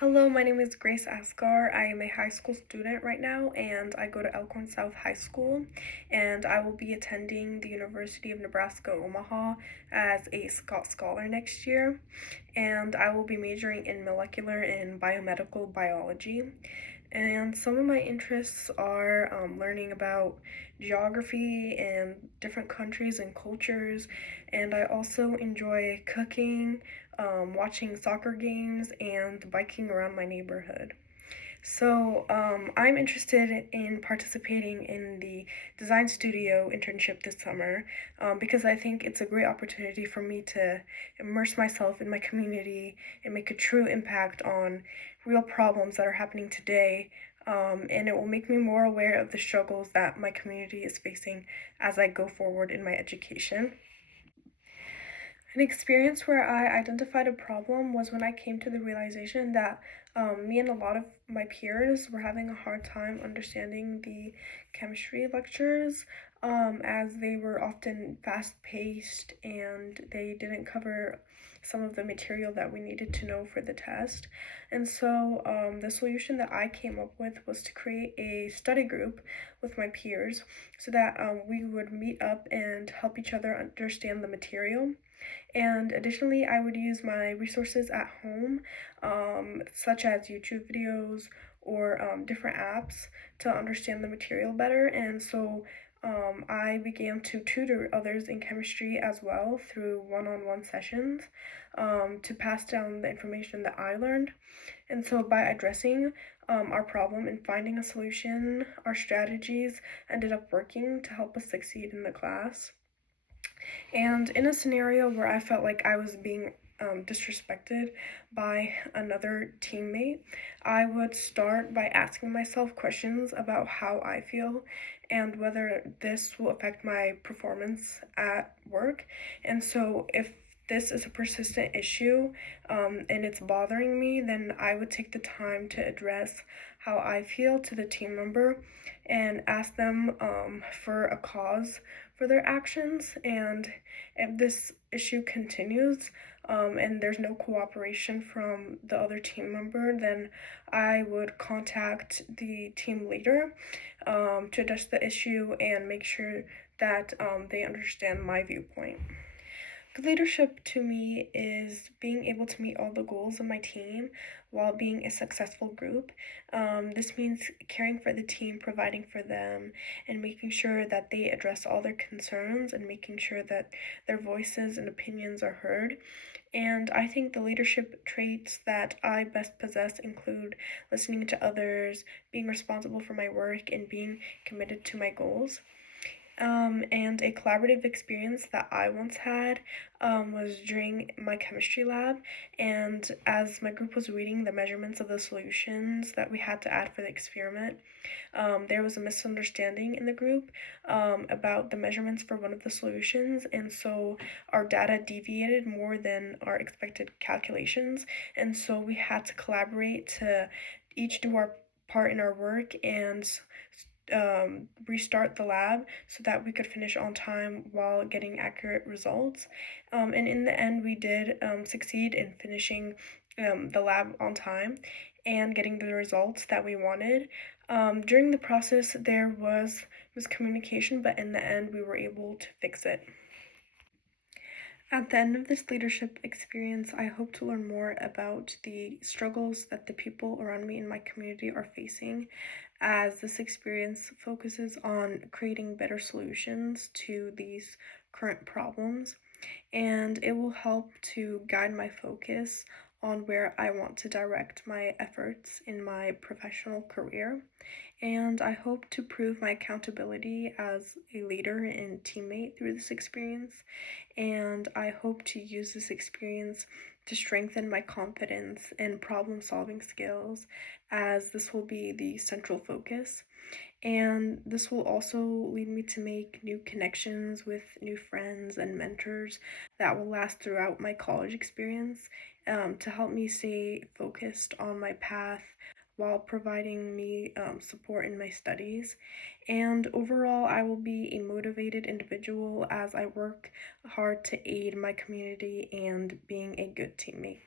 Hello, my name is Grace Asgar. I am a high school student right now, and I go to Elkhorn South High School, and I will be attending the University of Nebraska Omaha as a Scott Scholar next year, and I will be majoring in molecular and biomedical biology. And some of my interests are learning about geography and different countries and cultures, and I also enjoy cooking, watching soccer games, and biking around my neighborhood. So, I'm interested in participating in the design studio internship this summer because I think it's a great opportunity for me to immerse myself in my community and make a true impact on real problems that are happening today. And it will make me more aware of the struggles that my community is facing as I go forward in my education. An experience where I identified a problem was when I came to the realization that me and a lot of my peers were having a hard time understanding the chemistry lectures as they were often fast paced and they didn't cover some of the material that we needed to know for the test. And so the solution that I came up with was to create a study group with my peers so that we would meet up and help each other understand the material. And additionally, I would use my resources at home, such as YouTube videos or different apps, to understand the material better. And so I began to tutor others in chemistry as well through one on one sessions to pass down the information that I learned. And so by addressing our problem and finding a solution, our strategies ended up working to help us succeed in the class. And in a scenario where I felt like I was being disrespected by another teammate, I would start by asking myself questions about how I feel and whether this will affect my performance at work. And so, if this is a persistent issue and it's bothering me, then I would take the time to address how I feel to the team member and ask them for a cause for their actions. And if this issue continues and there's no cooperation from the other team member, then I would contact the team leader to address the issue and make sure that they understand my viewpoint. Good leadership to me is being able to meet all the goals of my team while being a successful group. This means caring for the team, providing for them, and making sure that they address all their concerns and making sure that their voices and opinions are heard. And I think the leadership traits that I best possess include listening to others, being responsible for my work, and being committed to my goals. And a collaborative experience that I once had was during my chemistry lab. And as my group was reading the measurements of the solutions that we had to add for the experiment, there was a misunderstanding in the group about the measurements for one of the solutions. And so our data deviated more than our expected calculations. And so we had to collaborate to each do our part in our work and restart the lab so that we could finish on time while getting accurate results. And in the end, we did succeed in finishing the lab on time and getting the results that we wanted. During the process, there was miscommunication, but in the end, we were able to fix it. At the end of this leadership experience, I hope to learn more about the struggles that the people around me in my community are facing, as this experience focuses on creating better solutions to these current problems, and it will help to guide my focus on where I want to direct my efforts in my professional career. And I hope to prove my accountability as a leader and teammate through this experience. And I hope to use this experience to strengthen my confidence and problem solving skills, as this will be the central focus. And this will also lead me to make new connections with new friends and mentors that will last throughout my college experience to help me stay focused on my path while providing me support in my studies. And overall, I will be a motivated individual as I work hard to aid my community and being a good teammate.